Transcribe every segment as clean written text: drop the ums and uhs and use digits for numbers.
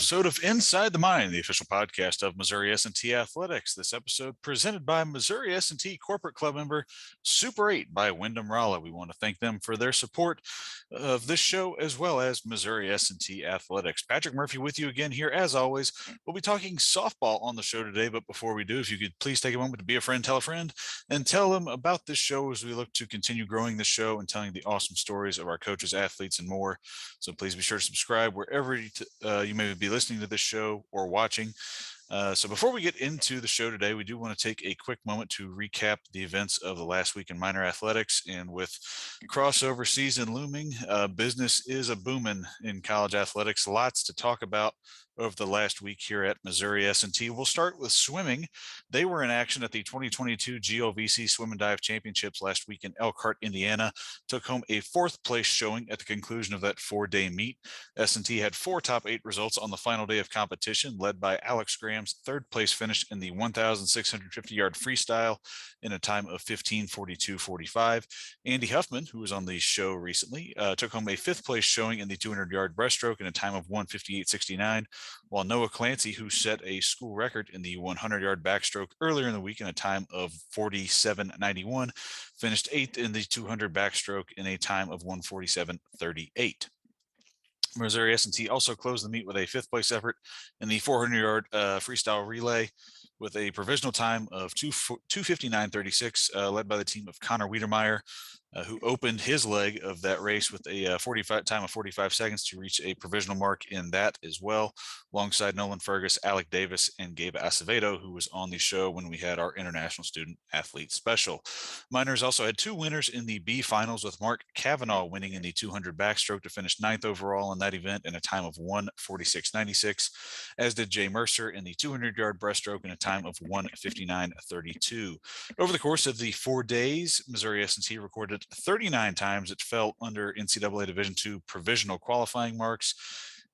episode of Inside the Mind, the official podcast of Missouri S&T Athletics. This episode presented by Missouri S&T Corporate Club member Super 8 by Wyndham Rolla. We want to thank them for their support of this show as well as Missouri S&T Athletics. Patrick Murphy with you again here as always. We'll be talking softball on the show today, but before we do, if you could please take a moment to be a friend, tell a friend, and tell them about this show as we look to continue growing the show and telling the awesome stories of our coaches, athletes, and more. So please be sure to subscribe wherever you may be listening to this show or watching. So before we get into the show today, we do want to take a quick moment to recap the events of the last week in minor athletics. And with crossover season looming, business is a booming in college athletics. Lots to talk about over the last week here at Missouri S&T. We'll start with swimming. They were in action at the 2022 GLVC Swim and Dive Championships last week in Elkhart, Indiana. Took home a fourth place showing at the conclusion of that 4-day meet. S&T had 4 top 8 results on the final day of competition, led by Alex Graham's third place finish in the 1,650-yard freestyle in a time of 15:42.45. Andy Huffman, who was on the show recently, took home a 5th place showing in the 200-yard breaststroke in a time of 1:58.69. While Noah Clancy, who set a school record in the 100-yard backstroke earlier in the week in a time of 47.91, finished 8th in the 200 backstroke in a time of 1:47.38. Missouri S&T also closed the meet with a 5th place effort in the 400-yard freestyle relay with a provisional time of 2:59.36, led by the team of Connor Wiedermeyer, who opened his leg of that race with a 45 seconds to reach a provisional mark in that as well, alongside Nolan Fergus, Alec Davis, and Gabe Acevedo, who was on the show when we had our International Student Athlete Special. Minors also had 2 winners in the B finals, with Mark Kavanaugh winning in the 200 backstroke to finish 9th overall in that event in a time of 1:46.96, as did Jay Mercer in the 200-yard breaststroke in a time of 1:59.32. Over the course of the 4 days, Missouri S&T recorded 39 times it fell under NCAA Division II provisional qualifying marks.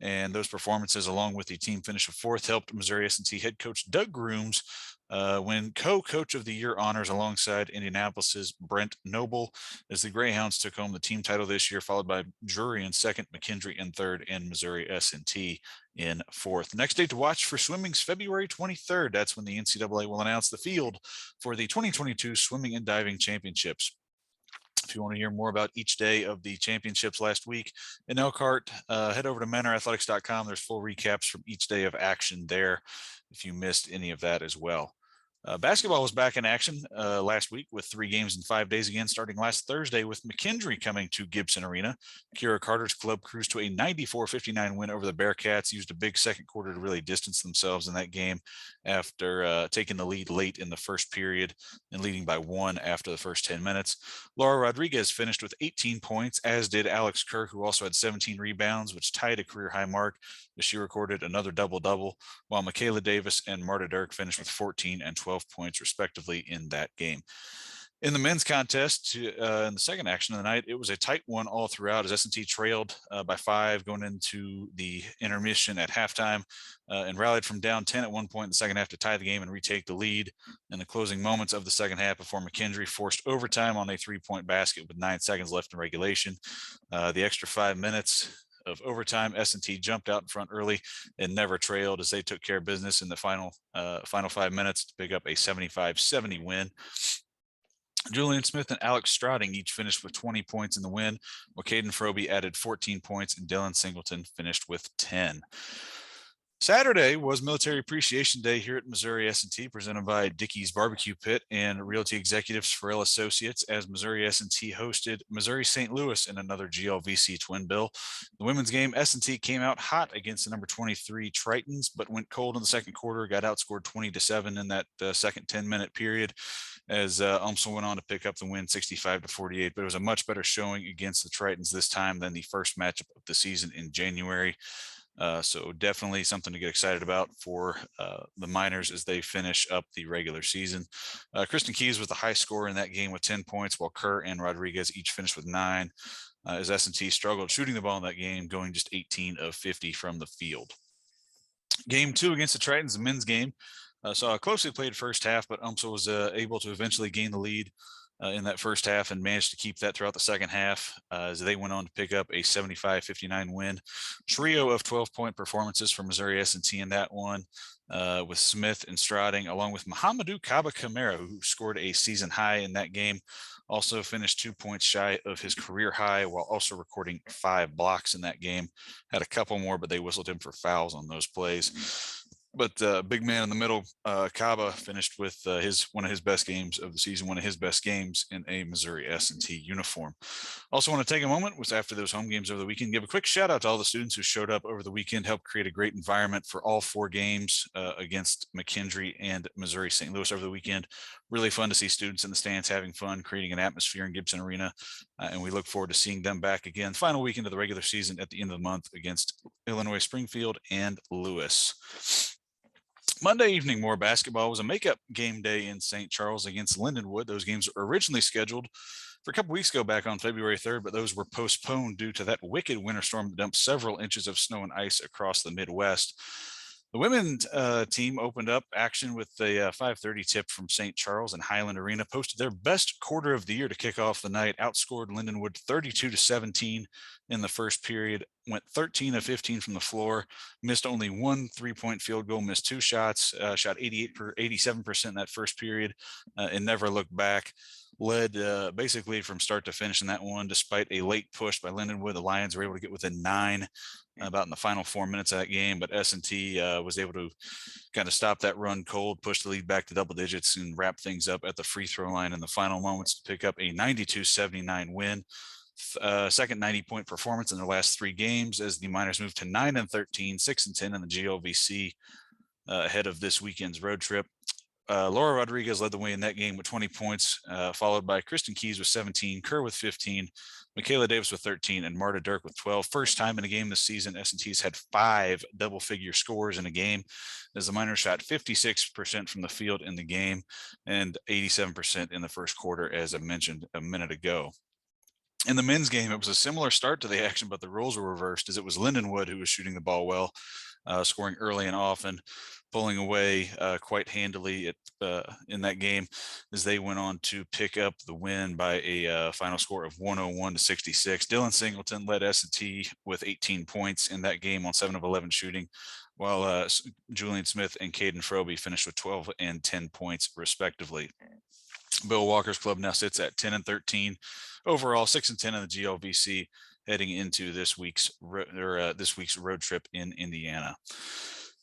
And those performances, along with the team finish of 4th, helped Missouri S&T head coach Doug Grooms win co-coach of the year honors alongside Indianapolis's Brent Noble, as the Greyhounds took home the team title this year, followed by Drury in 2nd, McKendree in 3rd, and Missouri S&T in 4th. The next date to watch for swimming's February 23rd. That's when the NCAA will announce the field for the 2022 Swimming and Diving Championships. If you want to hear more about each day of the championships last week in Elkhart, head over to manorathletics.com. There's full recaps from each day of action there if you missed any of that as well. Basketball was back in action last week with 3 games in 5 days again, starting last Thursday with McKendree coming to Gibson Arena. Kira Carter's club cruised to a 94-59 win over the Bearcats, used a big second quarter to really distance themselves in that game after taking the lead late in the first period and leading by 1 after the first 10 minutes. Laura Rodriguez finished with 18 points, as did Alex Kerr, who also had 17 rebounds, which tied a career-high mark as she recorded another double-double, while Michaela Davis and Marta Dirk finished with 14 and 12 points respectively in that game. In the men's contest in the second action of the night, it was a tight one all throughout as S&T trailed by 5 going into the intermission at halftime and rallied from down 10 at one point in the second half to tie the game and retake the lead in the closing moments of the second half before McKendree forced overtime on a 3-point basket with 9 seconds left in regulation. The extra 5 minutes of overtime, S&T jumped out in front early and never trailed as they took care of business in the final 5 minutes to pick up a 75-70 win. Julian Smith and Alex Strouting each finished with 20 points in the win, while Caden Froby added 14 points and Dylan Singleton finished with 10. Saturday was Military Appreciation Day here at Missouri S&T, presented by Dickey's Barbecue Pit and Realty Executives Farrell Associates, as Missouri S&T hosted Missouri St. Louis in another GLVC twin bill. The women's game, S&T came out hot against the number 23 Tritons, but went cold in the second quarter, got outscored 20-7 in that second 10-minute period, as UMSL went on to pick up the win 65-48. But it was a much better showing against the Tritons this time than the first matchup of the season in January. So definitely something to get excited about for the Miners as they finish up the regular season. Kristen Keys was the high scorer in that game with 10 points, while Kerr and Rodriguez each finished with 9, as S&T struggled shooting the ball in that game, going just 18 of 50 from the field. Game 2 against the Tritons, the men's game, saw a closely played first half, but UMSL was able to eventually gain the lead in that first half and managed to keep that throughout the second half as they went on to pick up a 75-59 win. Trio of 12-point performances for Missouri S&T in that one, with Smith and Strading, along with Mahamadou Kaba Kamara, who scored a season high in that game. Also finished 2 points shy of his career high while also recording 5 blocks in that game. Had a couple more, but they whistled him for fouls on those plays. But big man in the middle, Kaba finished with one of his best games of the season, one of his best games in a Missouri S&T uniform. Also want to take a moment after those home games over the weekend, give a quick shout out to all the students who showed up over the weekend, helped create a great environment for all 4 games against McKendree and Missouri St. Louis over the weekend. Really fun to see students in the stands having fun, creating an atmosphere in Gibson Arena, and we look forward to seeing them back again. Final weekend of the regular season at the end of the month against Illinois Springfield and Lewis. Monday evening, more basketball. Was a makeup game day in St. Charles against Lindenwood. Those games were originally scheduled for a couple weeks ago back on February 3rd, but those were postponed due to that wicked winter storm that dumped several inches of snow and ice across the Midwest. The women's team opened up action with a 5:30 tip from St. Charles and Highland Arena, posted their best quarter of the year to kick off the night, outscored Lindenwood 32-17 in the first period, went 13 of 15 from the floor, missed only 1 3-point field goal, missed 2 shots, shot 87% in that first period, and never looked back. Led basically from start to finish in that one, despite a late push by Lindenwood. The Lions were able to get within 9 about in the final 4 minutes of that game, but S&T was able to kind of stop that run cold, push the lead back to double digits, and wrap things up at the free throw line in the final moments to pick up a 92-79 win. Second 90-point performance in their last 3 games as the Miners moved to 9-13, 6-10 in the GLVC ahead of this weekend's road trip. Laura Rodriguez led the way in that game with 20 points, followed by Kristen Keys with 17, Kerr with 15, Michaela Davis with 13, and Marta Dirk with 12. First time in a game this season, S&T's had 5 double-figure scores in a game, as the Miners shot 56% from the field in the game and 87% in the first quarter, as I mentioned a minute ago. In the men's game, it was a similar start to the action, but the roles were reversed, as it was Lindenwood who was shooting the ball well, scoring early and often, pulling away quite handily in that game as they went on to pick up the win by a final score of 101-66. Dylan Singleton led S&T with 18 points in that game on 7 of 11 shooting, while Julian Smith and Caden Froby finished with 12 and 10 points respectively. Bill Walker's club now sits at 10-13 overall, 6-10 in the GLVC, heading into this week's road trip in Indiana.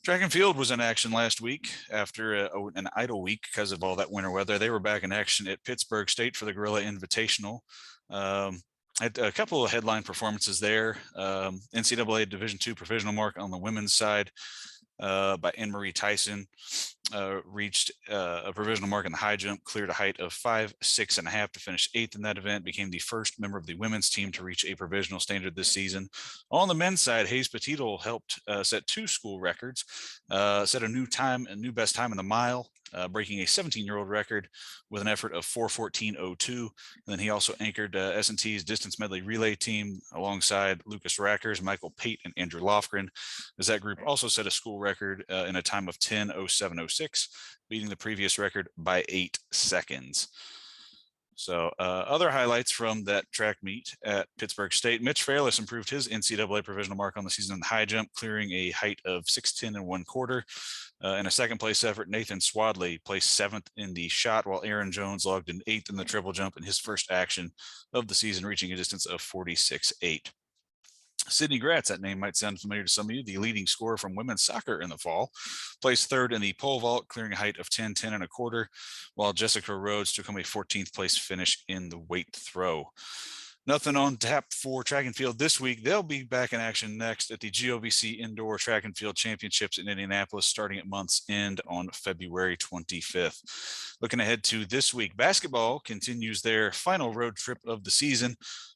Track and field was in action last week after an idle week because of all that winter weather. They were back in action at Pittsburgh State for the Gorilla Invitational. Had a couple of headline performances there. NCAA Division II provisional mark on the women's side by Anne-Marie Tyson. Reached a provisional mark in the high jump, cleared a height of 5'6.5" to finish 8th in that event, became the first member of the women's team to reach a provisional standard this season. On the men's side, Hayes Petito helped set 2 school records, set a new best time in the mile, breaking a 17-year-old record with an effort of 4:14.02. And then he also anchored S&T's distance medley relay team alongside Lucas Rackers, Michael Pate, and Andrew Lofgren, as that group also set a school record in a time of 10:07.06, beating the previous record by 8 seconds. So other highlights from that track meet at Pittsburgh State: Mitch Fairless improved his NCAA provisional mark on the season in the high jump, clearing a height of 6'10 1/4. In a second place effort, Nathan Swadley placed 7th in the shot, while Aaron Jones logged an 8th in the triple jump in his first action of the season, reaching a distance of 46.8. Sydney Gratz, that name might sound familiar to some of you, the leading scorer from women's soccer in the fall, placed 3rd in the pole vault, clearing a height of 10'10 1/4, while Jessica Rhodes took home a 14th place finish in the weight throw. Nothing on tap for track and field this week. They'll be back in action next at the GLVC Indoor Track and Field Championships in Indianapolis, starting at month's end on February 25th. Looking ahead to this week, basketball continues their final road trip of the season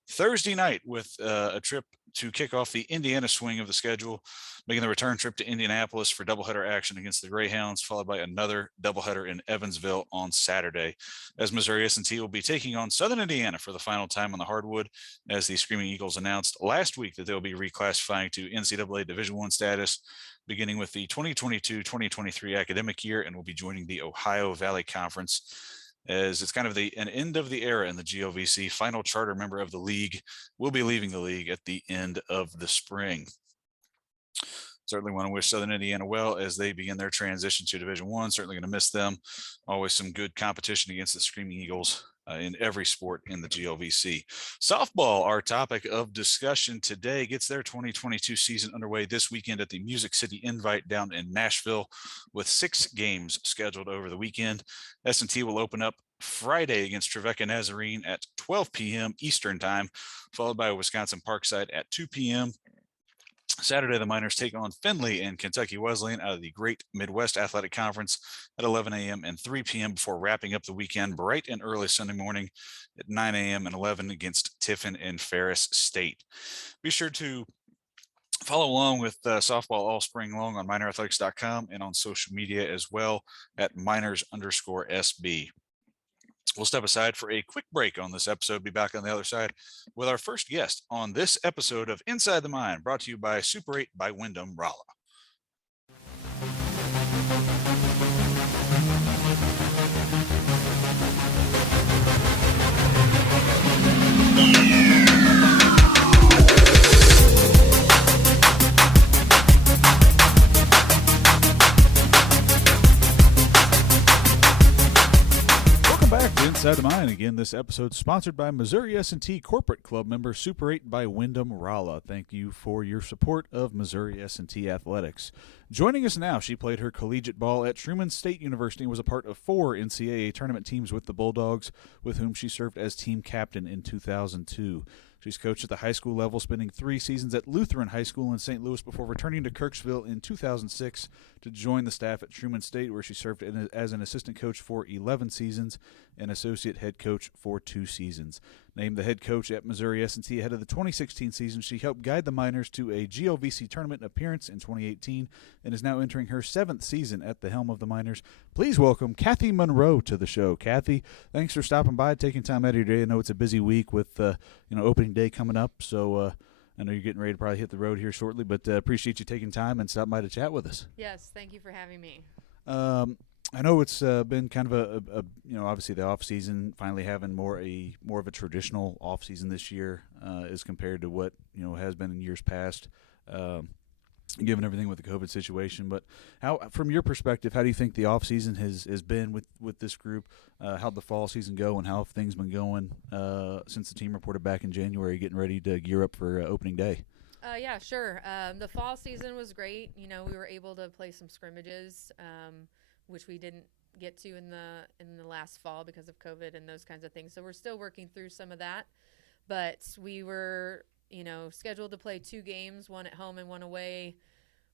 Thursday night with a trip to kick off the Indiana swing of the schedule, making the return trip to Indianapolis for doubleheader action against the Greyhounds, followed by another doubleheader in Evansville on Saturday, as Missouri S&T will be taking on Southern Indiana for the final time on the hardwood, as the Screaming Eagles announced last week that they'll be reclassifying to NCAA Division I status, beginning with the 2022-2023 academic year, and will be joining the Ohio Valley Conference as it's kind of an end of the era in the GLVC. Final charter member of the league will be leaving the league at the end of the spring. Certainly want to wish Southern Indiana well as they begin their transition to Division I. Certainly going to miss them. Always some good competition against the Screaming Eagles in every sport in the GLVC. Softball, our topic of discussion today, gets their 2022 season underway this weekend at the Music City Invite down in Nashville with 6 games scheduled over the weekend. S&T will open up Friday against Trevecca Nazarene at 12 p.m. Eastern Time, followed by Wisconsin Parkside at 2 p.m. Saturday, the Miners take on Findlay and Kentucky Wesleyan out of the Great Midwest Athletic Conference at 11 a.m. and 3 p.m. before wrapping up the weekend bright and early Sunday morning at 9 a.m. and 11 against Tiffin and Ferris State. Be sure to follow along with softball all spring long on minorathletics.com and on social media as well at minors_SB. We'll step aside for a quick break on this episode. Be back on the other side with our first guest on this episode of Inside the Mind, brought to you by Super 8 by Wyndham Rolla. Inside the Mind. Again, this episode sponsored by Missouri S&T Corporate Club member Super 8 by Wyndham Rolla. Thank you for your support of Missouri S&T Athletics. Joining us now, she played her collegiate ball at Truman State University and was a part of 4 NCAA tournament teams with the Bulldogs, with whom she served as team captain in 2002. She's coached at the high school level, spending 3 seasons at Lutheran High School in St. Louis before returning to Kirksville in 2006 to join the staff at Truman State, where she served as an assistant coach for 11 seasons and associate head coach for 2 seasons. Named the head coach at Missouri S&T ahead of the 2016 season, she helped guide the Miners to a GLVC tournament appearance in 2018 and is now entering her 7th season at the helm of the Miners. Please welcome Cathy Monroe to the show. Cathy, thanks for stopping by, taking time out of your day. I know it's a busy week with opening day coming up, so I know you're getting ready to probably hit the road here shortly, but appreciate you taking time and stopping by to chat with us. Yes, thank you for having me. I know it's been kind of a obviously the off season, finally having more of a traditional off season this year as compared to what has been in years past, given everything with the COVID situation. But how, from your perspective, how do you think the off season has been with this group? How'd the fall season go, and how have things been going since the team reported back in January, getting ready to gear up for opening day? Yeah, sure. The fall season was great. We were able to play some scrimmages, which we didn't get to in the last fall because of COVID and those kinds of things. So we're still working through some of that. But we were, scheduled to play 2 games, one at home and one away.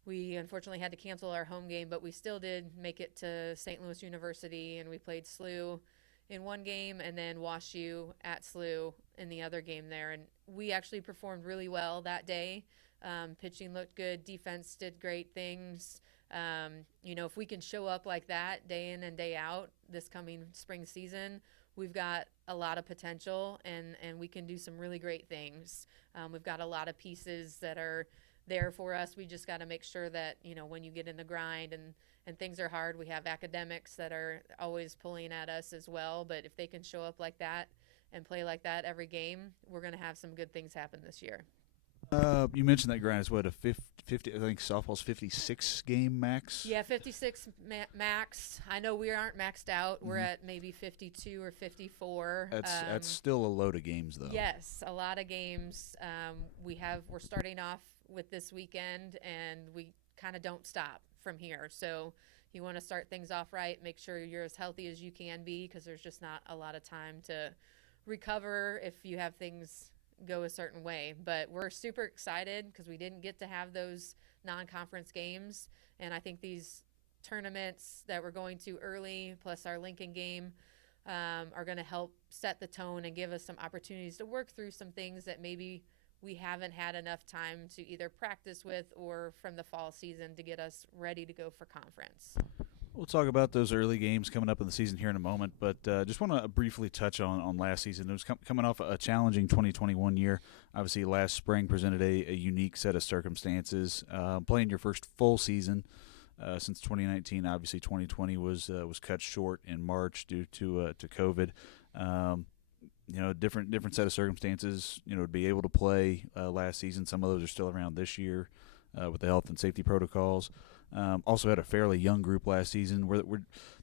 We unfortunately had to cancel our home game, but we still did make it to St. Louis University, and we played SLU in one game and then WashU at SLU in the other game there. And we actually performed really well that day. Pitching looked good. Defense did great things. If we can show up like that day in and day out this coming spring season, we've got a lot of potential and we can do some really great things. We've got a lot of pieces that are there for us. We just got to make sure that, when you get in the grind and things are hard, we have academics that are always pulling at us as well. But if they can show up like that and play like that every game, we're going to have some good things happen this year. You mentioned that grind is what, a 50, I think softball's 56 game max? Yeah, 56 max. I know we aren't maxed out. We're at maybe 52 or 54. That's still a load of games, though. Yes, a lot of games. We're starting off with this weekend, and we kind of don't stop from here. So you want to start things off right, make sure you're as healthy as you can be, because there's just not a lot of time to recover if you have things go a certain way. But we're super excited because we didn't get to have those non-conference games, and I think these tournaments that we're going to early plus our Lincoln game are going to help set the tone and give us some opportunities to work through some things that maybe we haven't had enough time to either practice with or from the fall season to get us ready to go for conference. We'll talk about those early games coming up in the season here in a moment, but just want to briefly touch on last season. It was coming off a challenging 2021 year. Obviously, last spring presented a unique set of circumstances. Playing your first full season since 2019. Obviously, 2020 was cut short in March due to COVID. Um, different set of circumstances. To be able to play last season. Some of those are still around this year with the health and safety protocols. Also had a fairly young group last season.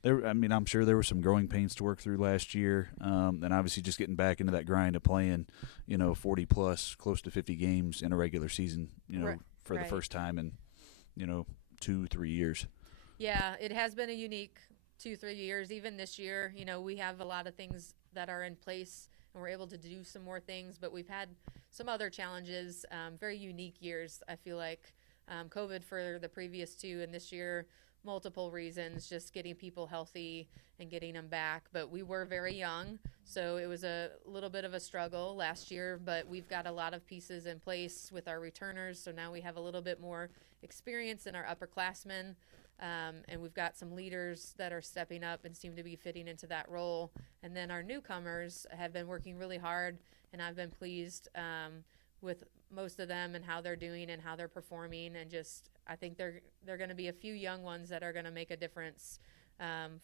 I'm sure there were some growing pains to work through last year, and obviously just getting back into that grind of playing, 40 plus, close to 50 games in a regular season, for the first time in, 2-3 years. Yeah, it has been a unique 2-3 years. Even this year, we have a lot of things that are in place, and we're able to do some more things. But we've had some other challenges, very unique years. I feel like COVID for the previous two, and this year multiple reasons, just getting people healthy and getting them back. But we were very young, so it was a little bit of a struggle last year. But we've got a lot of pieces in place with our returners, so now we have a little bit more experience in our upperclassmen. And we've got some leaders that are stepping up and seem to be fitting into that role. And then our newcomers have been working really hard, and I've been pleased with most of them and how they're doing and how they're performing. And just, I think they're going to be a few young ones that are going to make a difference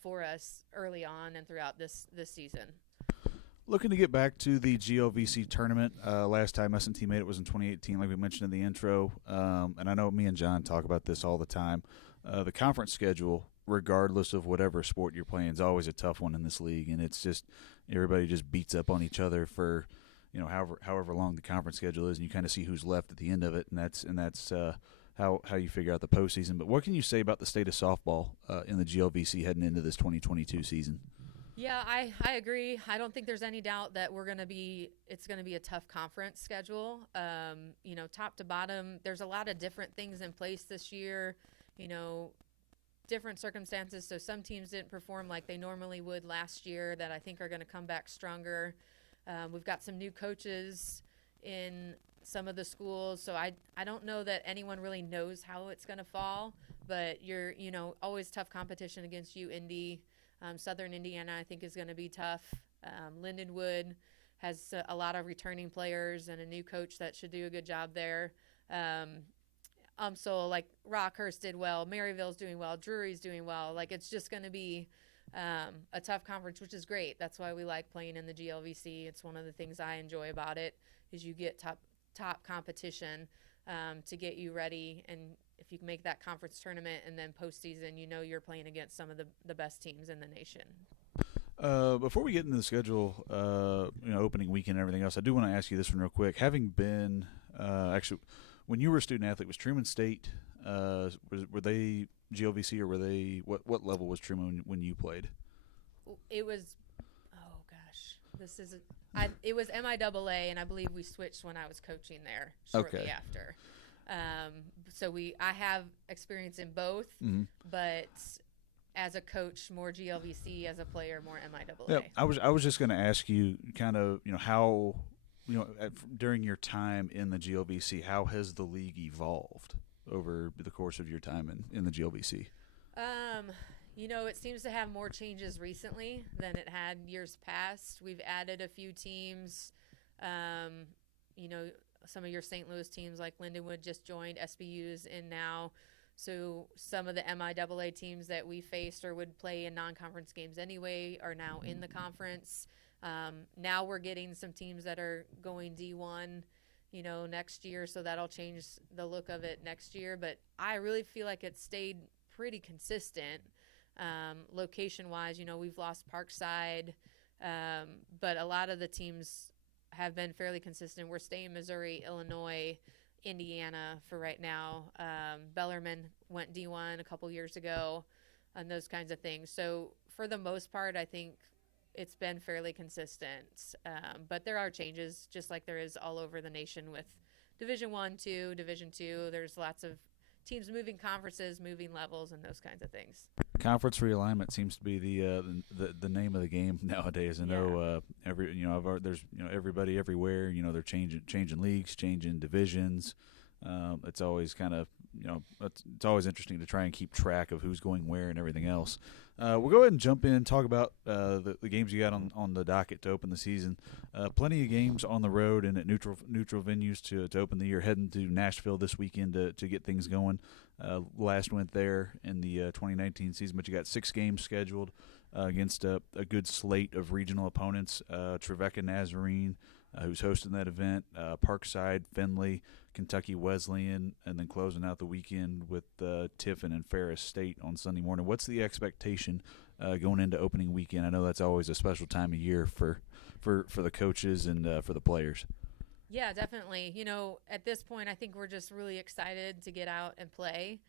for us early on and throughout this season. Looking to get back to the GLVC tournament. Last time S&T made it was in 2018, like we mentioned in the intro. And I know me and John talk about this all the time. The conference schedule, regardless of whatever sport you're playing, is always a tough one in this league. And it's just everybody just beats up on each other for, however long the conference schedule is, and you kind of see who's left at the end of it. And that's how you figure out the postseason. But what can you say about the state of softball in the GLVC heading into this 2022 season? Yeah, I agree. I don't think there's any doubt that it's going to be a tough conference schedule. Top to bottom, there's a lot of different things in place this year, different circumstances. So some teams didn't perform like they normally would last year that I think are going to come back stronger. We've got some new coaches in some of the schools. So I don't know that anyone really knows how it's going to fall, but you're, always tough competition against Indy. Southern Indiana, I think, is going to be tough. Lindenwood has a lot of returning players and a new coach that should do a good job there. So like Rockhurst did well, Maryville's doing well, Drury's doing well. Like, it's just going to be a tough conference, which is great. That's why we like playing in the GLVC. It's one of the things I enjoy about it is you get top competition to get you ready. And if you can make that conference tournament and then postseason, you're playing against some of the best teams in the nation. Before we get into the schedule, opening weekend and everything else, I do want to ask you this one real quick. Having been actually, when you were a student athlete, was Truman State? Were they GLVC, or were they what level was Truman when you played? It was, oh gosh, it was MIAA, and I believe we switched when I was coaching there shortly after. So I have experience in both, but as a coach, more GLVC; as a player, more MIAA. Yeah, I was just going to ask you, kind of, how, during your time in the GLVC, how has the league evolved over the course of your time in the GLVC? It seems to have more changes recently than it had years past. We've added a few teams. Some of your St. Louis teams like Lindenwood just joined. SBU's in now. So some of the MIAA teams that we faced or would play in non-conference games anyway are now in the conference. Now we're getting some teams that are going D1, next year. So that'll change the look of it next year. But I really feel like it stayed pretty consistent. Location-wise, we've lost Parkside, but a lot of the teams have been fairly consistent. We're staying Missouri, Illinois, Indiana for right now. Bellarmine went D1 a couple years ago, and those kinds of things. So for the most part, I think it's been fairly consistent. But there are changes, just like there is all over the nation with Division I, II, Division II. There's lots of teams moving conferences, moving levels, and those kinds of things. Conference realignment seems to be the name of the game nowadays. I know there's everybody everywhere. They're changing leagues, changing divisions. It's always kind of it's always interesting to try and keep track of who's going where and everything else. We'll go ahead and jump in and talk about the games you got on the docket to open the season. Plenty of games on the road and at neutral venues to open the year. Heading to Nashville this weekend to get things going. Last went there in the 2019 season, but you got 6 games scheduled against a good slate of regional opponents. Trevecca Nazarene, who's hosting that event, Parkside, Findlay, Kentucky Wesleyan, and then closing out the weekend with Tiffin and Ferris State on Sunday morning. What's the expectation going into opening weekend? I know that's always a special time of year for the coaches and for the players. Yeah, definitely. At this point, I think we're just really excited to get out and play.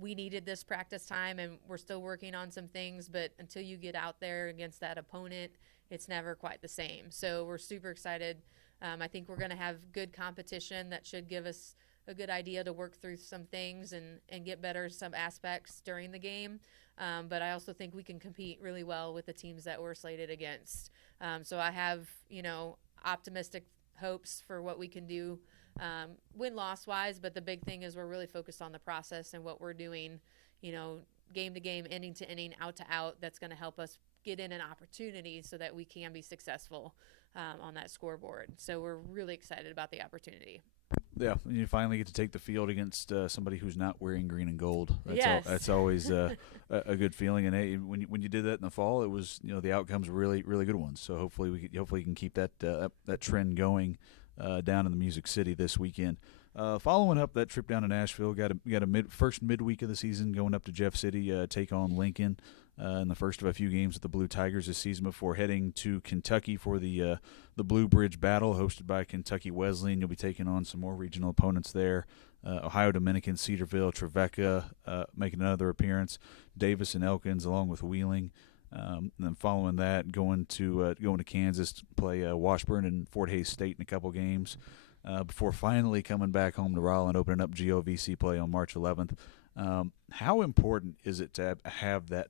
We needed this practice time, and we're still working on some things, but until you get out there against that opponent, it's never quite the same. So we're super excited. I think we're going to have good competition that should give us a good idea to work through some things and get better some aspects during the game. But I also think we can compete really well with the teams that we're slated against. So I have, optimistic hopes for what we can do win-loss wise, but the big thing is we're really focused on the process and what we're doing, game to game, inning to inning, out to out. That's going to help us get in an opportunity so that we can be successful on that scoreboard. So we're really excited about the opportunity. Yeah, you finally get to take the field against somebody who's not wearing green and gold. That's always a good feeling. And hey, when you did that in the fall, it was the outcomes were really good ones. So hopefully you can keep that trend going down in the Music City this weekend. Following up that trip down to Nashville, got a first midweek of the season going up to Jeff City, take on Lincoln in the first of a few games with the Blue Tigers this season before heading to Kentucky for the Blue Bridge Battle hosted by Kentucky Wesleyan. You'll be taking on some more regional opponents there. Ohio Dominican, Cedarville, Trevecca making another appearance, Davis and Elkins along with Wheeling. And then following that, going to Kansas to play Washburn and Fort Hays State in a couple games before finally coming back home to Rolla and opening up GLVC play on March 11th. How important is it to have that,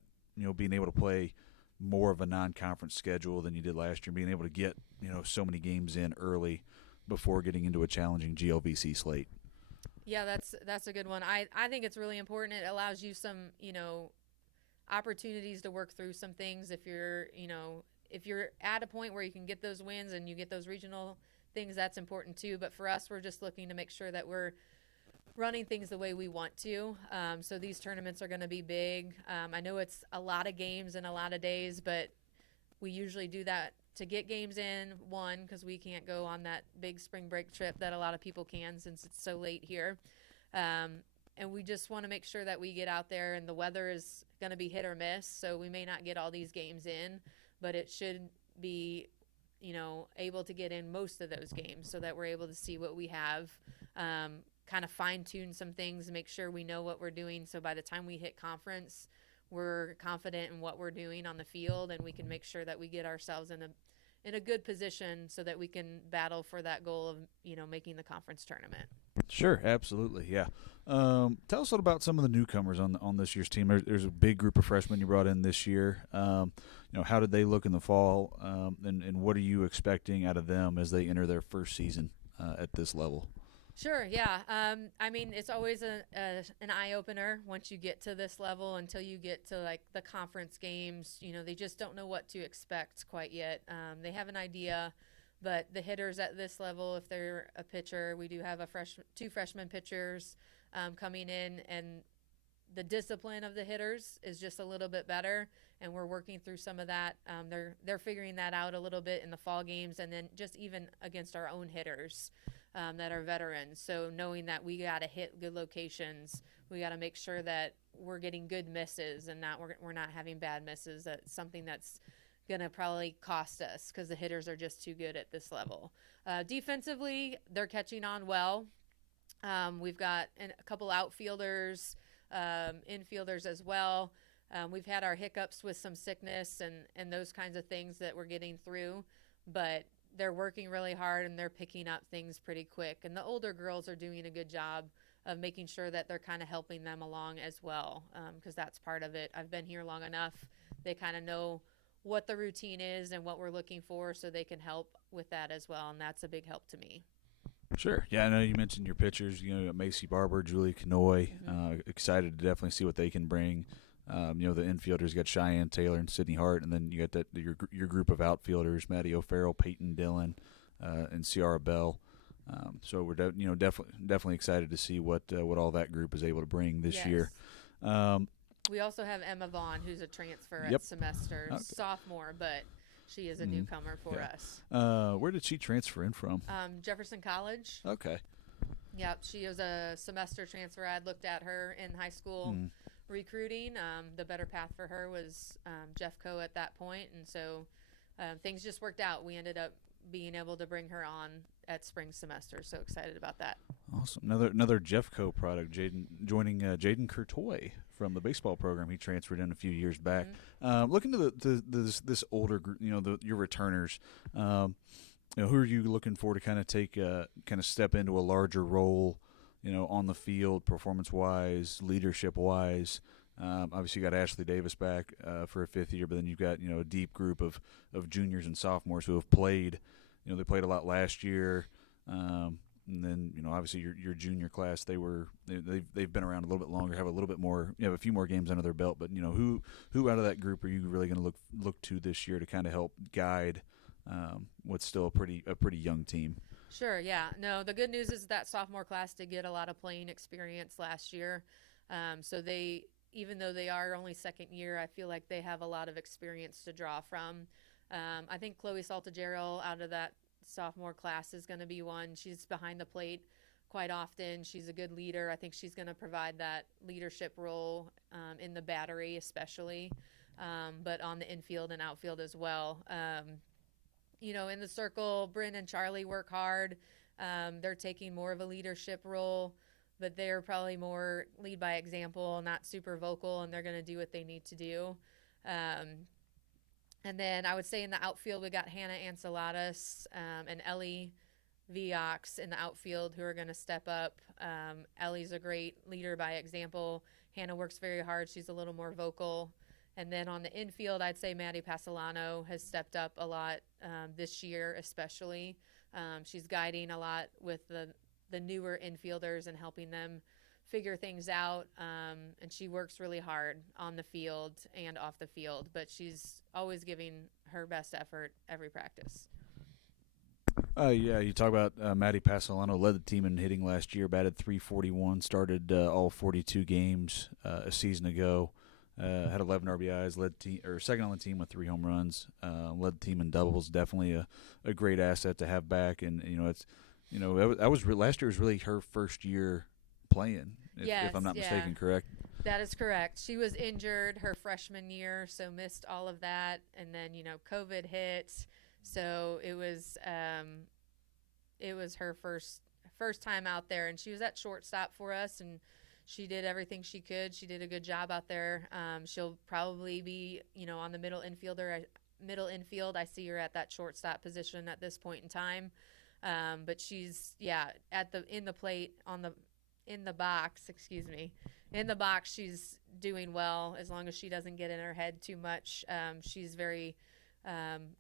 being able to play more of a non-conference schedule than you did last year, being able to get, so many games in early before getting into a challenging GLVC slate? Yeah, that's a good one. I think it's really important. It allows you some, opportunities to work through some things if you're at a point where you can get those wins and you get those regional things, that's important too. But for us, we're just looking to make sure that we're running things the way we want to. So these tournaments are going to be big. I know it's a lot of games and a lot of days, but we usually do that to get games in, one, because we can't go on that big spring break trip that a lot of people can since it's so late here. And we just want to make sure that we get out there, and the weather is going to be hit or miss, so we may not get all these games in, but it should be, able to get in most of those games so that we're able to see what we have, kind of fine-tune some things, make sure we know what we're doing, so by the time we hit conference, we're confident in what we're doing on the field, and we can make sure that we get ourselves in a good position so that we can battle for that goal of, making the conference tournament. Sure, absolutely, yeah. Tell us a little about some of the newcomers on this year's team. There's a big group of freshmen you brought in this year. How did they look in the fall, and what are you expecting out of them as they enter their first season at this level? Sure, yeah. It's always an eye-opener once you get to this level until you get to, the conference games. They just don't know what to expect quite yet. They have an idea, but the hitters at this level, if they're a pitcher, we do have two freshman pitchers coming in, and the discipline of the hitters is just a little bit better, and we're working through some of that. They're figuring that out a little bit in the fall games, and then just even against our own hitters that are veterans. So knowing that we got to hit good locations, we got to make sure that we're getting good misses and we're not having bad misses. That's something that's going to probably cost us because the hitters are just too good at this level. Defensively, they're catching on well. We've got a couple outfielders, infielders as well. We've had our hiccups with some sickness and those kinds of things that we're getting through, but they're working really hard and they're picking up things pretty quick. And the older girls are doing a good job of making sure that they're kind of helping them along as well, because that's part of it. I've been here long enough. They kind of know what the routine is and what we're looking for, so they can help with that as well, and that's a big help to me. Sure. Yeah, I know you mentioned your pitchers. Macy Barber, Julie Canoy. Excited to definitely see what they can bring. The infielders got Cheyenne Taylor and Sydney Hart, and then you got your group of outfielders: Maddie O'Farrell, Peyton Dillon, and Ciara Bell. So we're definitely excited to see what all that group is able to bring this year. We also have Emma Vaughn, who's a transfer Yep. at semester, sophomore, but she is a newcomer for us. Where did she transfer in from? Jefferson College. Okay. Yep, she was a semester transfer. I looked at her in high school recruiting. The better path for her was Jeffco at that point, and so things just worked out. We ended up being able to bring her on at spring semester. So excited about that. Awesome. Another Jeffco product. Joining Jaden Courtois from the baseball program. He transferred in a few years back. Looking to this older group, your returners. Who are you looking for to kind of step into a larger role, on the field, performance-wise, leadership-wise? Obviously, you got Ashley Davis back for a fifth year, but then you've got a deep group of juniors and sophomores who have played. They played a lot last year, and then obviously your junior class they've been around a little bit longer, have a little bit more, have a few more games under their belt. But who out of that group are you really going to look to this year to kind of help guide what's still a pretty young team? Sure, yeah. No, the good news is that sophomore class did get a lot of playing experience last year. So they, even though they are only second year, I feel like they have a lot of experience to draw from. I think Chloe Saltagerald out of that sophomore class is going to be one. She's behind the plate quite often. She's a good leader. I think she's going to provide that leadership role in the battery especially, but on the infield and outfield as well. In the circle, Bryn and Charlie work hard. They're taking more of a leadership role, but they're probably more lead by example, not super vocal, and they're going to do what they need to do. And then I would say in the outfield, we got Hannah Antzloulatos and Ellie Viox in the outfield who are going to step up. Ellie's a great leader by example. Hannah works very hard. She's a little more vocal. And then on the infield, I'd say Maddie Passolano has stepped up a lot this year especially. She's guiding a lot with the newer infielders and helping them figure things out, and she works really hard on the field and off the field, but she's always giving her best effort every practice. You talk about Maddie Passolano led the team in hitting last year, batted .341, started all 42 games a season ago, had 11 RBIs, second on the team with 3 home runs, led the team in doubles. Definitely a great asset to have back, and last year was really her first year playing, if I'm not mistaken, correct? That is correct. She was injured her freshman year, so missed all of that, and then COVID hit, so it was her first time out there, and she was at shortstop for us, and she did everything she could. She did a good job out there. She'll probably be on the middle infield. I see her at that shortstop position at this point in time, but she's in the box, she's doing well as long as she doesn't get in her head too much. She's very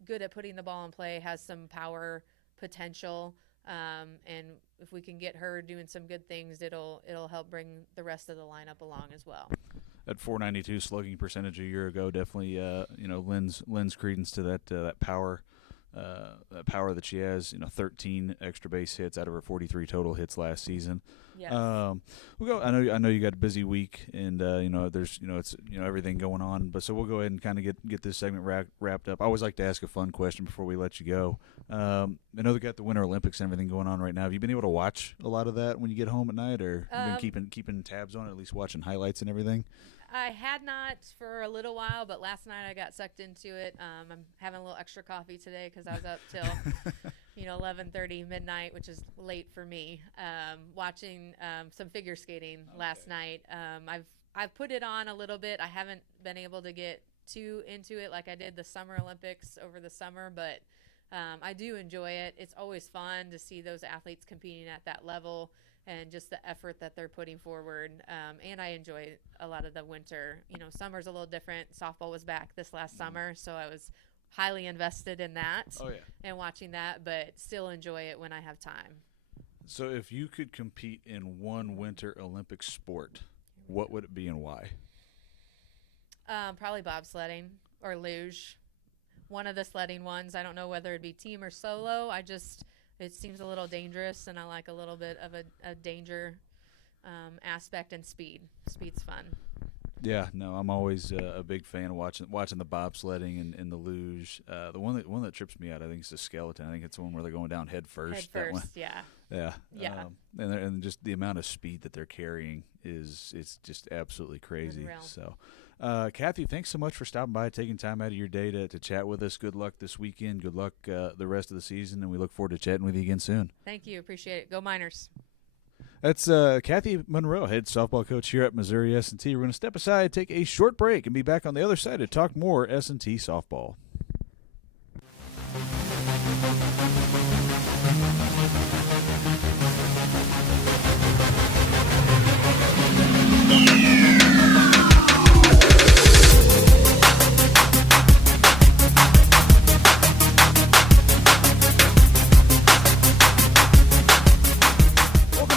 good at putting the ball in play, has some power potential, and if we can get her doing some good things, it'll help bring the rest of the lineup along as well. At .492 slugging percentage a year ago, definitely lends credence to that power. That she has, 13 extra base hits out of her 43 total hits last season. Yes. We'll go. I know you got a busy week, and there's it's everything going on. But so we'll go ahead and kind of get this segment wrapped up. I always like to ask a fun question before we let you go. I know they got the Winter Olympics and everything going on right now. Have you been able to watch a lot of that when you get home at night, or been keeping tabs on it, at least watching highlights and everything? I had not for a little while, but last night I got sucked into it. I'm having a little extra coffee today because I was up till 11:30 midnight, which is late for me. Watching some figure skating last night. I've put it on a little bit. I haven't been able to get too into it like I did the Summer Olympics over the summer, but I do enjoy it. It's always fun to see those athletes competing at that level and just the effort that they're putting forward. And I enjoy a lot of the winter. Summer's a little different. Softball was back this last summer, so I was highly invested in that and watching that, but still enjoy it when I have time. So if you could compete in one Winter Olympic sport, what would it be and why? Probably bobsledding or luge. One of the sledding ones. I don't know whether it'd be team or solo. It seems a little dangerous, and I like a little bit of a danger aspect and speed. Speed's fun. Yeah, no, I'm always a big fan of watching the bobsledding and the luge. The one that trips me out, I think, is the skeleton. I think it's the one where they're going down head first. Head That one. first, yeah. Yeah. Yeah. And just the amount of speed that they're carrying it's just absolutely crazy. Unreal. So, Cathy, thanks so much for stopping by, taking time out of your day to chat with us. Good luck this weekend. Good luck the rest of the season, and we look forward to chatting with you again soon. Thank you. Appreciate it. Go Miners. That's Cathy Monroe, head softball coach here at Missouri S&T. We're going to step aside, take a short break, and be back on the other side to talk more S&T softball.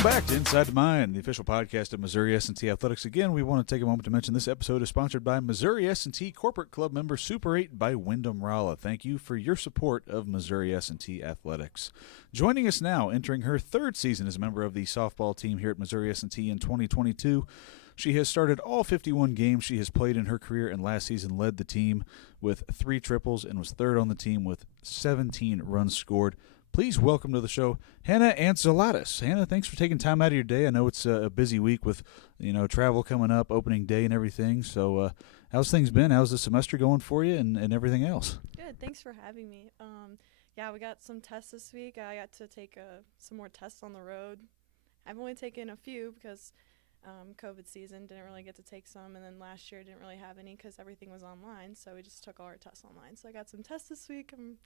Back to Inside the Mind, the official podcast of Missouri S&T Athletics. Again, we want to take a moment to mention this episode is sponsored by Missouri S&T Corporate Club member Super 8 by Wyndham Rolla. Thank you for your support of Missouri S&T Athletics. Joining us now, entering her third season as a member of the softball team here at Missouri S&T in 2022, she has started all 51 games she has played in her career, and last season led the team with 3 triples and was third on the team with 17 runs scored. Please welcome to the show, Hannah Antzloulatos. Hannah, thanks for taking time out of your day. I know it's a busy week with, travel coming up, opening day and everything. So how's things been? How's the semester going for you and everything else? Good. Thanks for having me. Yeah, we got some tests this week. I got to take some more tests on the road. I've only taken a few because COVID season, didn't really get to take some. And then last year didn't really have any because everything was online. So we just took all our tests online. So I got some tests this week I'm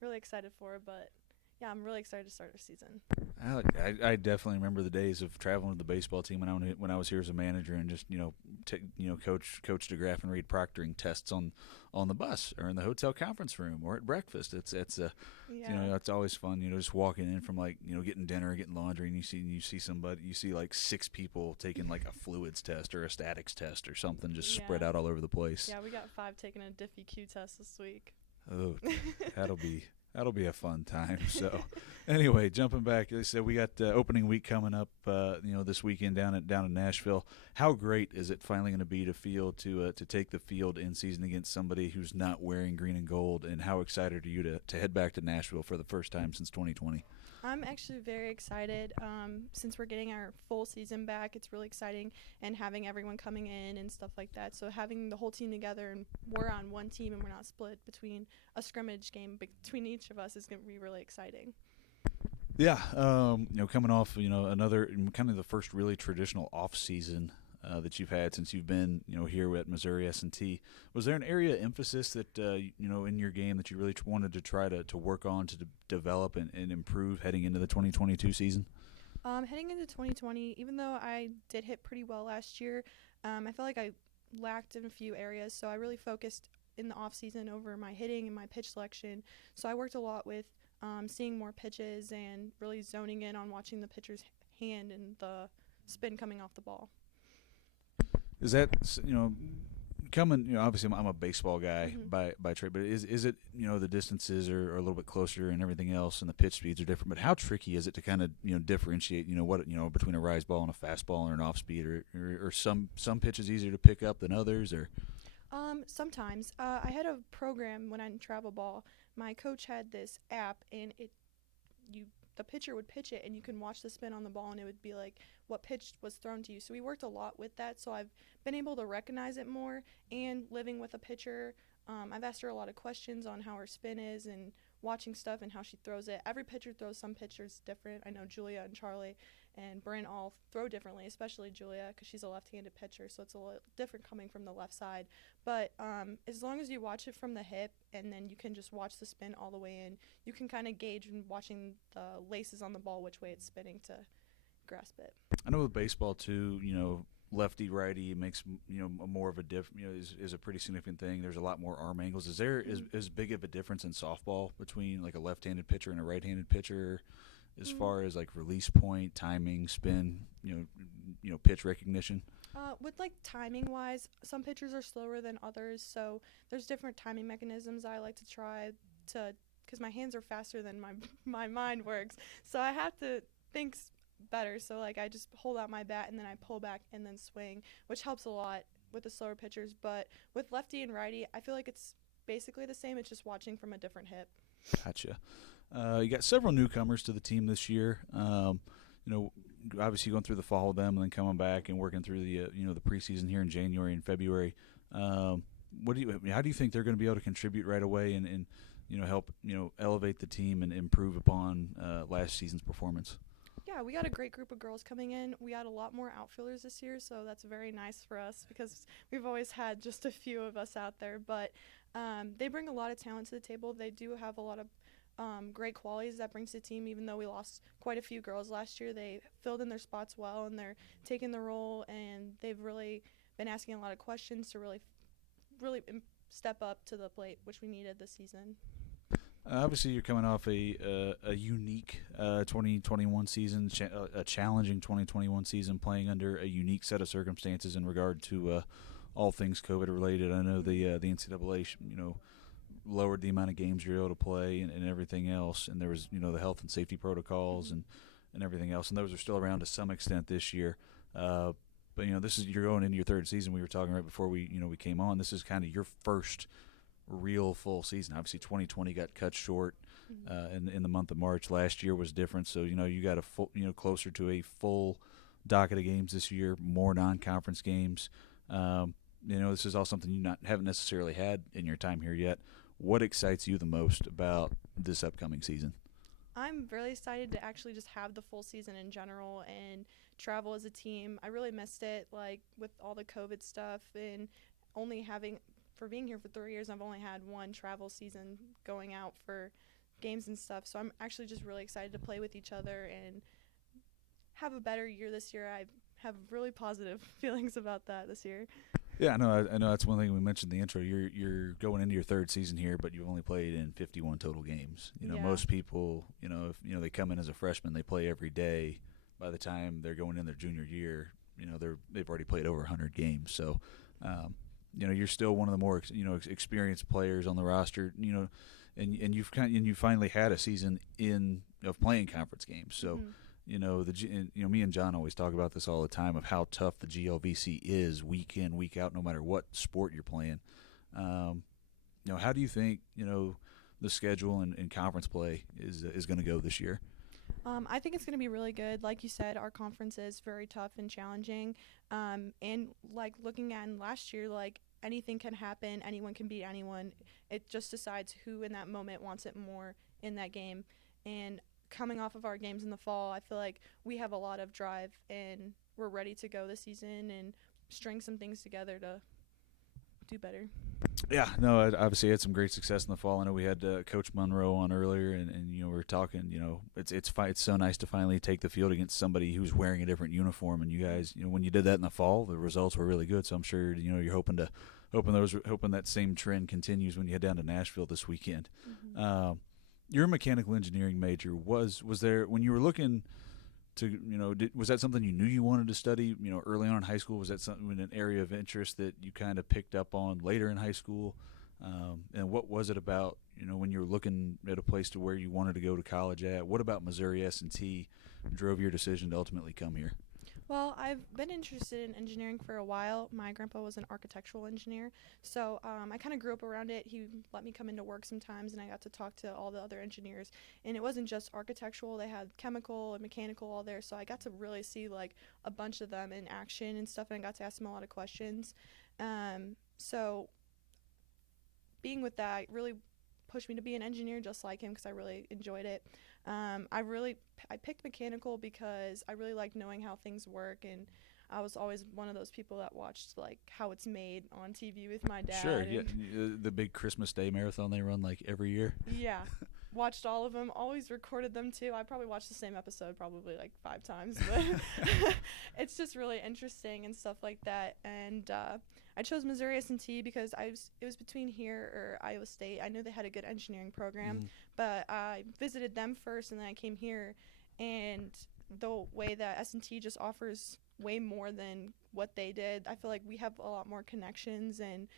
really excited for, but yeah, I'm really excited to start our season. I definitely remember the days of traveling with the baseball team when I was here as a manager and just Coach DeGraff and Reed proctoring tests on the bus or in the hotel conference room or at breakfast. It's it's always fun. Just walking in from getting dinner, getting laundry, and you see somebody, you see like 6 people taking like a fluids test or a statics test or something just spread out all over the place. Yeah, we got 5 taking a DiffyQ test this week. Oh, That'll be a fun time. So, anyway, jumping back, like I said, we got opening week coming up. This weekend down in Nashville. How great is it finally going to be to take the field in season against somebody who's not wearing green and gold? And how excited are you to head back to Nashville for the first time since 2020? I'm actually very excited. Since we're getting our full season back, it's really exciting, and having everyone coming in and stuff like that. So having the whole team together and we're on one team and we're not split between a scrimmage game between each of us is going to be really exciting. Yeah, coming off, another kind of the first really traditional off season that you've had since you've been, here at Missouri S&T. Was there an area of emphasis that, in your game that you really wanted to try to work on to develop and improve heading into the 2022 season? Heading into 2020, even though I did hit pretty well last year, I felt like I lacked in a few areas, so I really focused in the off season over my hitting and my pitch selection. So I worked a lot with seeing more pitches and really zoning in on watching the pitcher's hand and the spin coming off the ball. Is that coming? Obviously, I'm a baseball guy by trade, but is it the distances are a little bit closer and everything else, and the pitch speeds are different. But how tricky is it to kind of differentiate between a rise ball and a fastball or an off speed, or some pitches easier to pick up than others, or? Sometimes. I had a program when I in travel ball. My coach had this app, and the pitcher would pitch it, and you can watch the spin on the ball, and it would be like what pitch was thrown to you. So we worked a lot with that, so I've been able to recognize it more. And living with a pitcher, I've asked her a lot of questions on how her spin is and watching stuff and how she throws it. Every pitcher throws some pitchers different. I know Julia and Charlie and Bryn all throw differently, especially Julia because she's a left-handed pitcher, so it's a little different coming from the left side. But as long as you watch it from the hip and then you can just watch the spin all the way in, you can kind of gauge in watching the laces on the ball which way it's spinning to grasp it. I know with baseball too, lefty righty makes more of a is a pretty significant thing. There's a lot more arm angles. Is there as big of a difference in softball between like a left-handed pitcher and a right-handed pitcher? as far as like release point, timing, spin, pitch recognition? With like timing wise, some pitchers are slower than others, so there's different timing mechanisms I like to try to, because my hands are faster than my mind works, so I have to think better. So like I just hold out my bat and then I pull back and then swing, which helps a lot with the slower pitchers. But with lefty and righty, I feel like it's basically the same. It's just watching from a different hip. Gotcha. You got several newcomers to the team this year. Obviously going through the fall with them and then coming back and working through the the preseason here in January and February. How do you think they're going to be able to contribute right away and help elevate the team and improve upon last season's performance? Yeah, we got a great group of girls coming in. We got a lot more outfielders this year, so that's very nice for us because we've always had just a few of us out there. But they bring a lot of talent to the table. They do have a lot of great qualities that brings to the team. Even though we lost quite a few girls last year, they filled in their spots well, and they're taking the role, and they've really been asking a lot of questions to really step up to the plate, which we needed this season. Obviously, you're coming off a unique 2021 season, a challenging 2021 season, playing under a unique set of circumstances in regard to all things COVID related. I know the NCAA, lowered the amount of games you're able to play and everything else, and there was the health and safety protocols and everything else, and those are still around to some extent this year. But you're going into your third season. We were talking right before we came on. This is kind of your first real full season. Obviously 2020 got cut short in the month of March. Last year was different, so you got a full closer to a full docket of games this year, more non-conference games. This is all something you haven't necessarily had in your time here yet. What excites you the most about this upcoming season? I'm really excited to actually just have the full season in general and travel as a team. I really missed it, like with all the COVID stuff, and for being here for 3 years, I've only had one travel season going out for games and stuff. So I'm actually just really excited to play with each other and have a better year this year. I have really positive feelings about that this year. Yeah, I know that's one thing we mentioned in the intro. You're going into your third season here, but you've only played in 51 total games. Most people, if they come in as a freshman, they play every day. By the time they're going in their junior year, they've already played over 100 games. So, you're still one of the more experienced players on the roster. And you finally had a season of playing conference games. So. Me and John always talk about this all the time of how tough the GLVC is week in, week out, no matter what sport you're playing. How do you think the schedule and conference play is going to go this year? I think it's going to be really good. Like you said, our conference is very tough and challenging. And like looking at last year, like anything can happen. Anyone can beat anyone. It just decides who in that moment wants it more in that game. And coming off of our games in the fall, I feel like we have a lot of drive and we're ready to go this season and string some things together to do better. Yeah, no, obviously had some great success in the fall. I know we had Coach Monroe on earlier, and we were talking. It's so nice to finally take the field against somebody who's wearing a different uniform. And you guys, when you did that in the fall, the results were really good. So I'm sure you're hoping that same trend continues when you head down to Nashville this weekend. Mm-hmm. You're a mechanical engineering major. Was there, when you were looking to, was that something you knew you wanted to study, early on in high school? Was that something in an area of interest that you kind of picked up on later in high school? And what was it about, when you were looking at a place to where you wanted to go to college at? What about Missouri S&T drove your decision to ultimately come here? Well, I've been interested in engineering for a while. My grandpa was an architectural engineer, so I kind of grew up around it. He let me come into work sometimes, and I got to talk to all the other engineers. And it wasn't just architectural. They had chemical and mechanical all there, so I got to really see like a bunch of them in action and stuff, and I got to ask them a lot of questions. So being with that really pushed me to be an engineer just like him because I really enjoyed it. I picked mechanical because I really like knowing how things work, and I was always one of those people that watched like how it's made on TV with my dad. Sure, yeah, the big Christmas Day marathon they run like every year. Yeah, watched all of them, always recorded them too. I probably watched the same episode probably like 5 times, but it's just really interesting and stuff like that. And I chose Missouri S&T because it was between here or Iowa State. I knew they had a good engineering program, but I visited them first and then I came here, and the way that S&T just offers way more than what they did. I feel like we have a lot more connections, and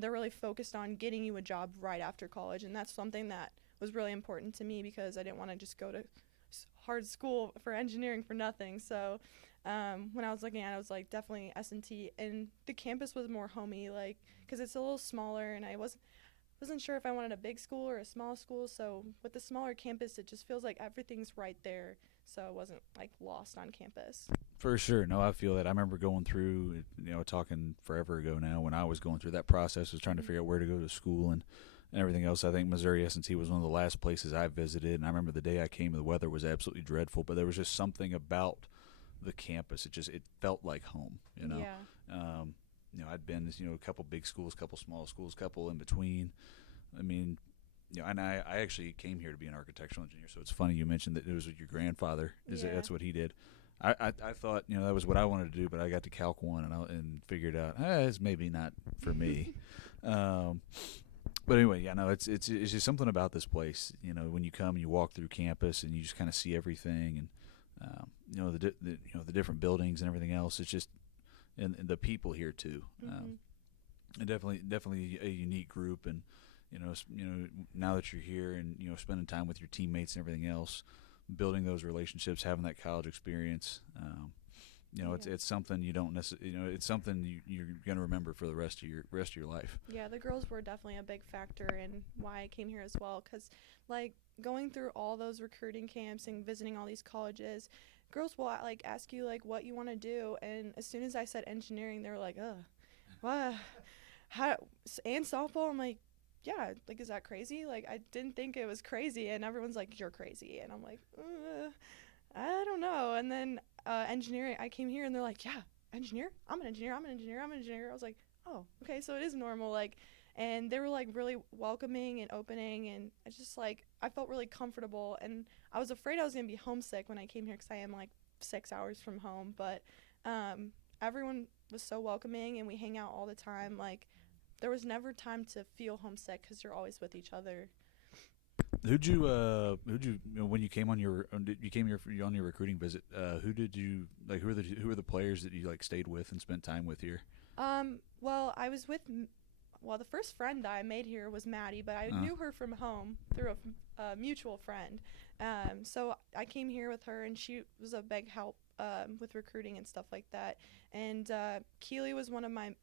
they're really focused on getting you a job right after college, and that's something that was really important to me because I didn't want to just go to hard school for engineering for nothing. So when I was looking at it, I was like, definitely S&T, and the campus was more homey, like, because it's a little smaller, and I wasn't sure if I wanted a big school or a small school. So with the smaller campus, it just feels like everything's right there, so I wasn't like lost on campus. For sure. No, I feel that. I remember going through, talking forever ago now when I was going through that process, was trying to figure out where to go to school and everything else. I think Missouri S&T was one of the last places I visited, and I remember the day I came, the weather was absolutely dreadful, but there was just something about the campus. It felt like home, Yeah. I'd been, a couple big schools, couple small schools, couple in between. I mean, and I actually came here to be an architectural engineer, so it's funny you mentioned that it was your grandfather. Yeah. That's what he did. I thought that was what I wanted to do, but I got to Calc 1 and figured out it's maybe not for me. But anyway, it's just something about this place. When you come and you walk through campus and you just kind of see everything, and the different buildings and everything else. It's just and the people here too. And definitely a unique group, and now that you're here and spending time with your teammates and everything else, building those relationships, having that college experience, it's something you don't necessarily, it's something you're going to remember for the rest of your life. Yeah, the girls were definitely a big factor in why I came here as well, because like going through all those recruiting camps and visiting all these colleges, girls will like ask you like what you want to do, and as soon as I said engineering, they were like, ugh, what, how, and softball? I'm like, yeah, like, is that crazy? Like, I didn't think it was crazy, and everyone's like, you're crazy, and I'm like, I don't know. And then engineering, I came here, and they're like, yeah, engineer? I'm an engineer. I was like, oh, okay, so it is normal, like, and they were like really welcoming and opening, and I just like, I felt really comfortable, and I was afraid I was gonna be homesick when I came here because I am like 6 hours from home, but everyone was so welcoming, and we hang out all the time, like. There was never time to feel homesick because you're always with each other. Who'd you when you came on your on your recruiting visit? Who did you like? Who are the players that you like stayed with and spent time with here? Well, I was with. Well, the first friend that I made here was Maddie, but I knew her from home through a mutual friend. So I came here with her, and she was a big help with recruiting and stuff like that. And Keely was one of my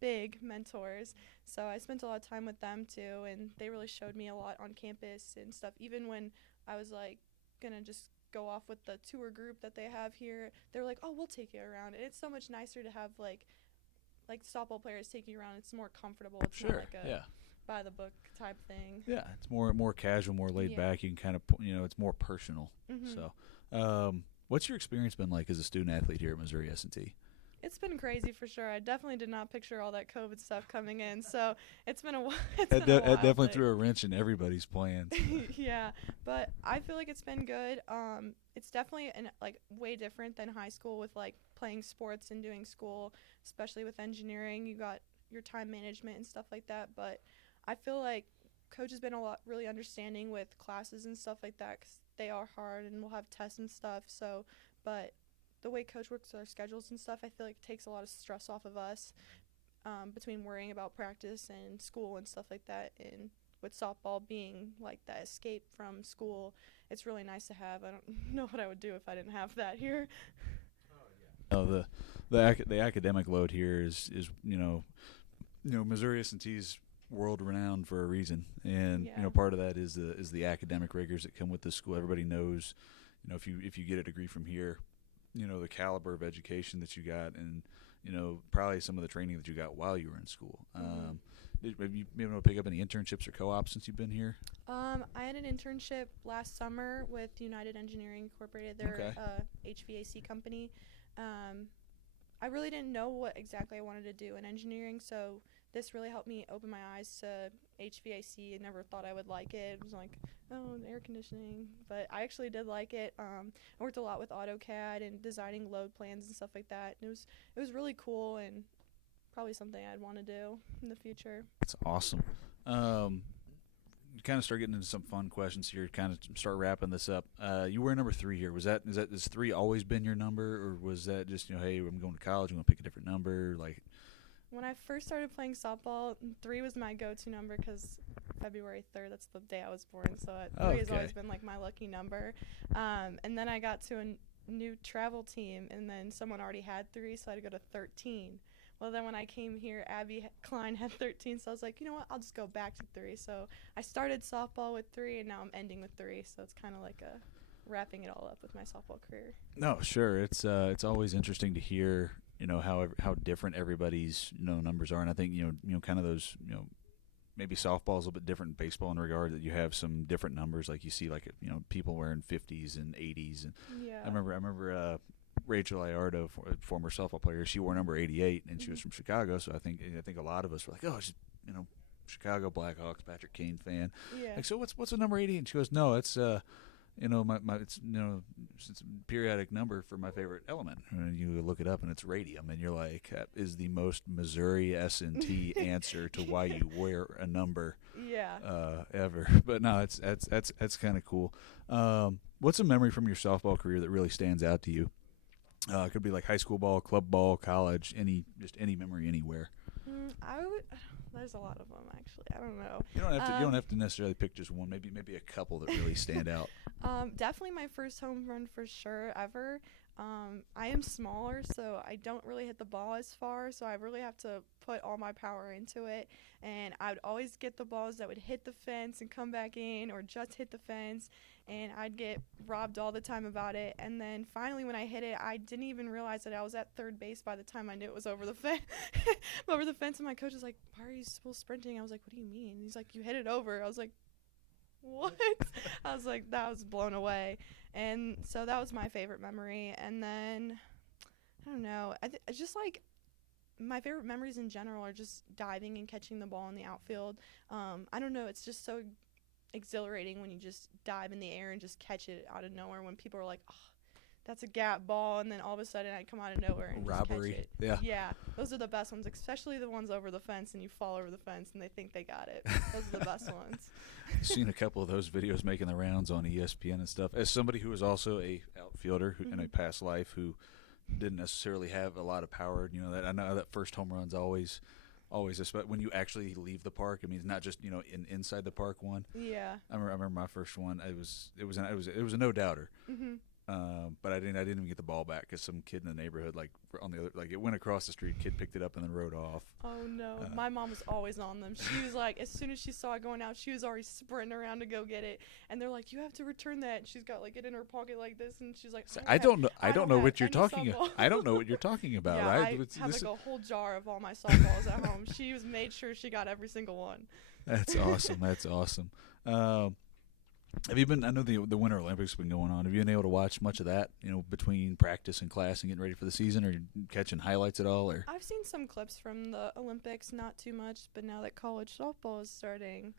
big mentors, so I spent a lot of time with them too, and they really showed me a lot on campus and stuff. Even when I was like gonna just go off with the tour group that they have here, they were like, oh, we'll take you around, and it's so much nicer to have like softball players take you around. It's more comfortable. It's not like a by the book type thing. Yeah, it's more casual, more laid back. You can kind of it's more personal. So what's your experience been like as a student athlete here at Missouri S&T? It's been crazy for sure. I definitely did not picture all that COVID stuff coming in, so it's been a while. It definitely threw a wrench in everybody's plans. Yeah, but I feel like it's been good. It's definitely like way different than high school with like playing sports and doing school, especially with engineering. You got your time management and stuff like that, but I feel like coach has been really understanding with classes and stuff like that because they are hard and we'll have tests and stuff. So, but the way coach works our schedules and stuff, I feel like it takes a lot of stress off of us between worrying about practice and school and stuff like that. And with softball being like that escape from school, it's really nice to have. I don't know what I would do if I didn't have that here. The academic load here is Missouri S&T's world renowned for a reason, and part of that is the academic rigors that come with the school. Everybody knows, if you get a degree from here, the caliber of education that you got, and probably some of the training that you got while you were in school. Have you been able to pick up any internships or co-ops since you've been here? I had an internship last summer with United Engineering Incorporated. They're a HVAC company. I really didn't know what exactly I wanted to do in engineering, so this really helped me open my eyes to HVAC. I never thought I would like it. It was like, oh, air conditioning. But I actually did like it. I worked a lot with AutoCAD and designing load plans and stuff like that. And it was really cool and probably something I'd want to do in the future. That's awesome. kind of start getting into some fun questions here. Kind of start wrapping this up. You wear number 3 here. Has 3 always been your number, or was that just hey, I'm going to college, I'm going to pick a different number? Like, when I first started playing softball, 3 was my go-to number because February 3rd, that's the day I was born. So 3 has always been like my lucky number. And then I got to a new travel team, and then someone already had 3, so I had to go to 13. Well, then when I came here, Abby Klein had 13, so I was like, you know what, I'll just go back to 3. So I started softball with 3, and now I'm ending with 3. So it's kind of like wrapping it all up with my softball career. No, sure. It's always interesting to hear how different everybody's numbers are, and I think kind of those maybe softball is a little bit different than baseball in regard that you have some different numbers, like you see people wearing 50s and 80s, and Yeah. I remember Rachel Iardo, former softball player, she wore number 88, and she was from Chicago, so I think a lot of us were like, oh, she's Chicago Blackhawks, Patrick Kane fan. Yeah. Like, so what's a number 80? And she goes, no, it's it's a periodic number for my favorite element. And you look it up, and it's radium, and you're like, that is the most Missouri S&T answer to why you wear a number ever. But no, that's kind of cool. What's a memory from your softball career that really stands out to you? It could be like high school ball, club ball, college, any memory anywhere. There's a lot of them, actually. I don't know. You don't have to necessarily pick just one. Maybe a couple that really stand out. Definitely my first home run for sure ever. I am smaller, so I don't really hit the ball as far, so I really have to put all my power into it. And I would always get the balls that would hit the fence and come back in, or just hit the fence, and I'd get robbed all the time about it. And then finally when I hit it, I didn't even realize that I was at third base by the time I knew it was over the fence. Over the fence, and my coach was like, why are you still sprinting? I was like, what do you mean? He's like, you hit it over. I was like, what? I was like, that was blown away. And so that was my favorite memory. And then, I don't know, it's just like my favorite memories in general are just diving and catching the ball in the outfield. I don't know, it's just so exhilarating when you just dive in the air and just catch it out of nowhere, when people are like, oh, that's a gap ball, and then all of a sudden I come out of nowhere and robbery. Just catch it. Yeah. Yeah, those are the best ones, especially the ones over the fence and you fall over the fence and they think they got it. Those are the best ones. I've seen a couple of those videos making the rounds on ESPN and stuff. As somebody who was also a outfielder in a past life who didn't necessarily have a lot of power, that I know that first home run's always, especially when you actually leave the park. I mean, it's not just inside the park one. Yeah. I remember my first one. It was a no doubter. Mm-hmm. But I didn't even get the ball back because some kid in the neighborhood, like on the other, like it went across the street. Kid picked it up and then rode off. Oh no, my mom was always on them. She was like, as soon as she saw it going out, she was already sprinting around to go get it. And they're like, you have to return that. And she's got like it in her pocket like this, and she's like, I don't know what you're any talking. softball. I don't know what you're talking about. Yeah, I have like a whole jar of all my softballs at home. She was made sure she got every single one. That's awesome. That's awesome. Have you been? I know the Winter Olympics have been going on. Have you been able to watch much of that? Between practice and class and getting ready for the season, or you catching highlights at all? Or I've seen some clips from the Olympics, not too much, but now that college softball is starting,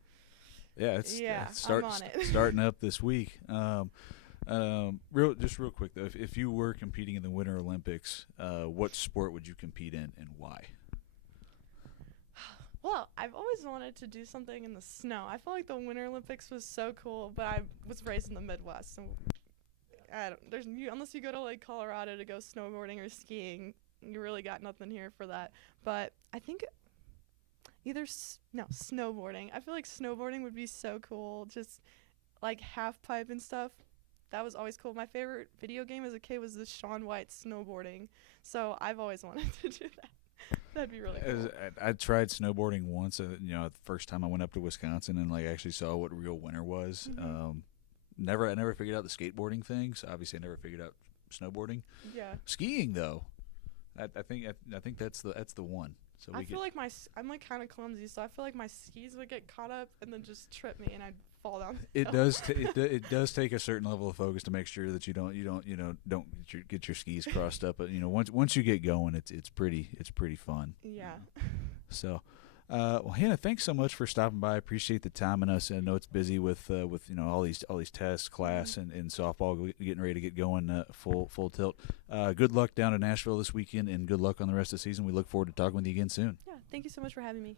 it's I'm on it. starting up this week. Real quick though, if you were competing in the Winter Olympics, what sport would you compete in and why? Well, I've always wanted to do something in the snow. I feel like the Winter Olympics was so cool, but I was raised in the Midwest, so unless you go to like Colorado to go snowboarding or skiing, you really got nothing here for that. But I think snowboarding. I feel like snowboarding would be so cool, just like half pipe and stuff. That was always cool. My favorite video game as a kid was the Shaun White snowboarding, so I've always wanted to do that. That'd be really cool. I tried snowboarding once. The first time I went up to Wisconsin and like actually saw what real winter was. Mm-hmm. I never figured out the skateboarding things. Obviously, I never figured out snowboarding. Yeah. Skiing though, I think that's the one. So I feel like I'm like kind of clumsy, so I feel like my skis would get caught up and then just trip me and I'd fall down. It does. It does take a certain level of focus to make sure that you don't get your skis crossed up. But once you get going, it's pretty fun. Yeah. So, well, Hannah, thanks so much for stopping by. I appreciate the time and us. I know it's busy with all these tests, class, and softball getting ready to get going full tilt. Good luck down in Nashville this weekend, and good luck on the rest of the season. We look forward to talking with you again soon. Yeah. Thank you so much for having me.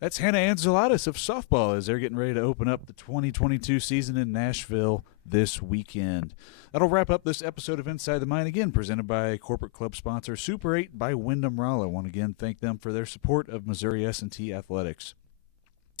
That's Hannah Antzloulatos of softball as they're getting ready to open up the 2022 season in Nashville this weekend. That'll wrap up this episode of Inside the Mind, again presented by corporate club sponsor Super 8 by Wyndham Rolla. I want to again thank them for their support of Missouri S&T Athletics.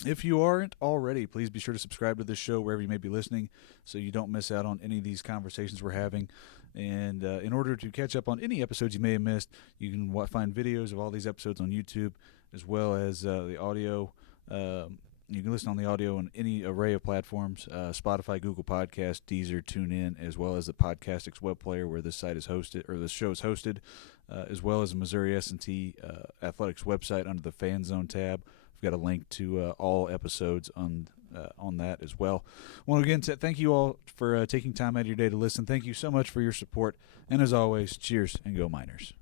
If you aren't already, please be sure to subscribe to this show wherever you may be listening so you don't miss out on any of these conversations we're having. And in order to catch up on any episodes you may have missed, you can find videos of all these episodes on YouTube as well as the audio. You can listen on the audio on any array of platforms, Spotify, Google Podcasts, Deezer, TuneIn, as well as the Podcastics web player where this site is hosted, or this show is hosted, as well as the Missouri S&T Athletics website under the Fan Zone tab. We've got a link to all episodes on that as well. I want to again thank you all for taking time out of your day to listen. Thank you so much for your support. And as always, cheers and go Miners.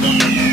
Yeah.